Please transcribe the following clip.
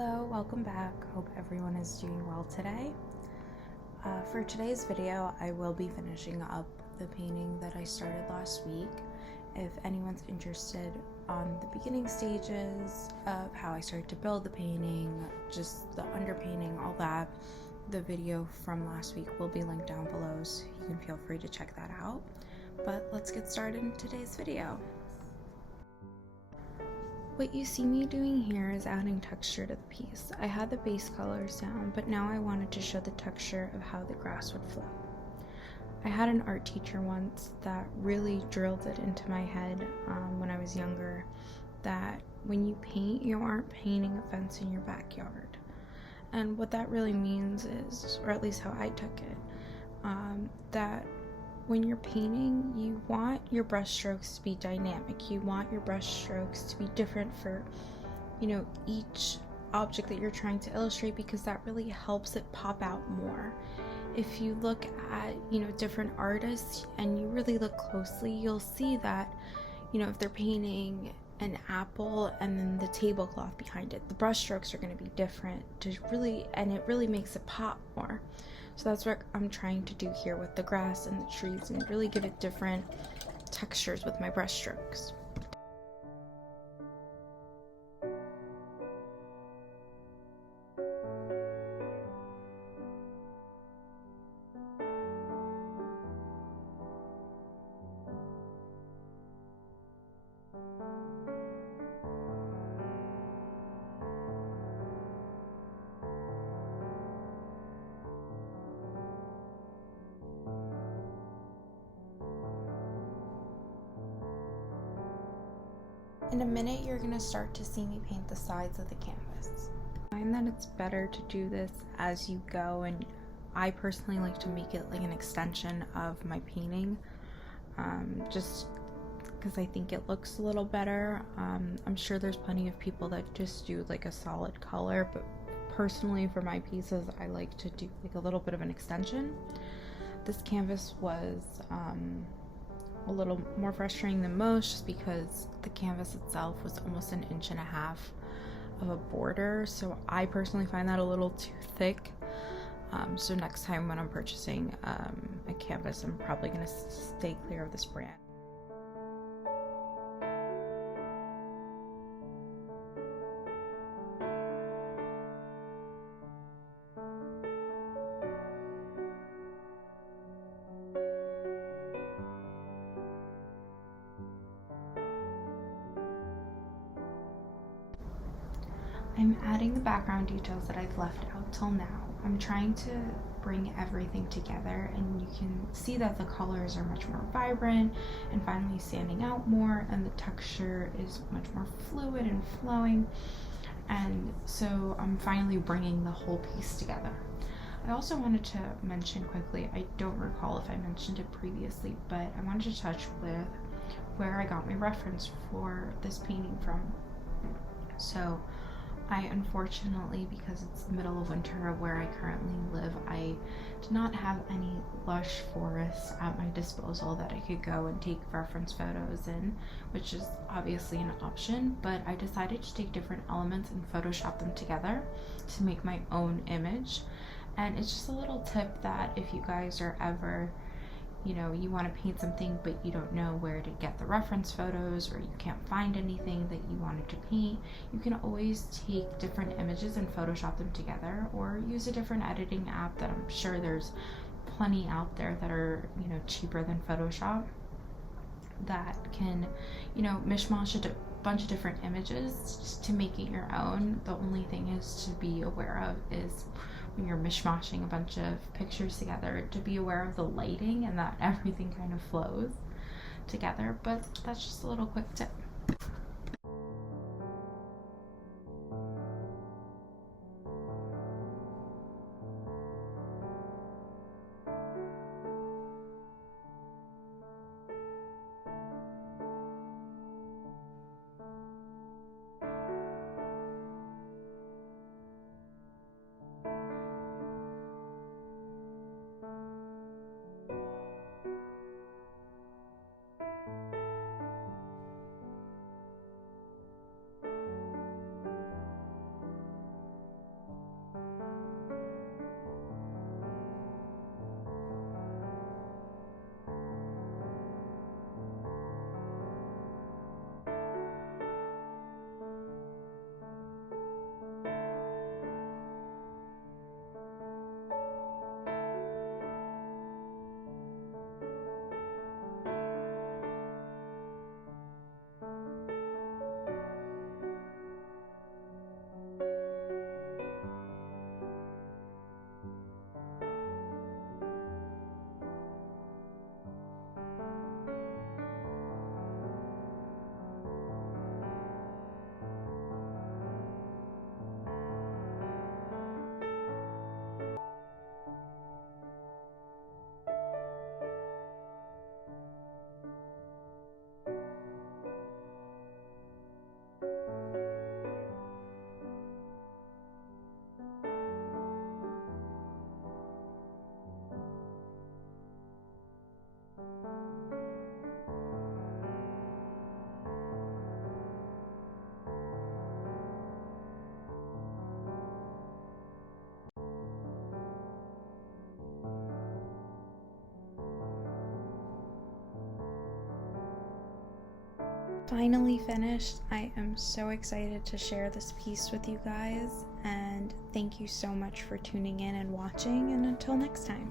Hello, welcome back. Hope everyone is doing well today. For today's video, I will be finishing up the painting that I started last week. If anyone's interested on the beginning stages of how I started to build the painting, just the underpainting, all that, the video from last week will be linked down below, so you can feel free to check that out. But let's get started in today's video. What you see me doing here is adding texture to the piece. I had the base colors down, but now I wanted to show the texture of how the grass would flow. I had an art teacher once that really drilled it into my head when I was younger, that when you paint, you aren't painting a fence in your backyard. And what that really means is, or at least how I took it, that when you're painting, you want your brush strokes to be dynamic. You want your brush strokes to be different for, each object that you're trying to illustrate, because that really helps it pop out more. If you look at, different artists and you really look closely, you'll see that, if they're painting an apple and then the tablecloth behind it, the brush strokes are going to be different and it really makes it pop more. So that's what I'm trying to do here with the grass and the trees, and really give it different textures with my brush strokes. In a minute, you're going to start to see me paint the sides of the canvas. I find that it's better to do this as you go, and I personally like to make it like an extension of my painting, just because I think it looks a little better. I'm sure there's plenty of people that just do like a solid color, but personally for my pieces, I like to do like a little bit of an extension. This canvas was a little more frustrating than most, just because the canvas itself was almost 1.5 inches of a border, so I personally find that a little too thick. So next time when I'm purchasing a canvas, I'm probably going to stay clear of this brand. I'm adding the background details that I've left out till now. I'm trying to bring everything together, and you can see that the colors are much more vibrant and finally standing out more, and the texture is much more fluid and flowing, and so I'm finally bringing the whole piece together. I also wanted to mention quickly, I don't recall if I mentioned it previously, but I wanted to touch with where I got my reference for this painting from. So I unfortunately, because it's the middle of winter where I currently live, I do not have any lush forests at my disposal that I could go and take reference photos in, which is obviously an option, but I decided to take different elements and Photoshop them together to make my own image. And it's just a little tip that if you guys are ever, you want to paint something but you don't know where to get the reference photos, or you can't find anything that you wanted to paint, you can always take different images and Photoshop them together, or use a different editing app that I'm sure there's plenty out there that are, cheaper than Photoshop, that can, mishmash a bunch of different images just to make it your own. The only thing is to be aware of is when you're mishmashing a bunch of pictures together, to be aware of the lighting and that everything kind of flows together. But that's just a little quick tip. finally finished. I am so excited to share this piece with you guys, and thank you so much for tuning in and watching, and until next time.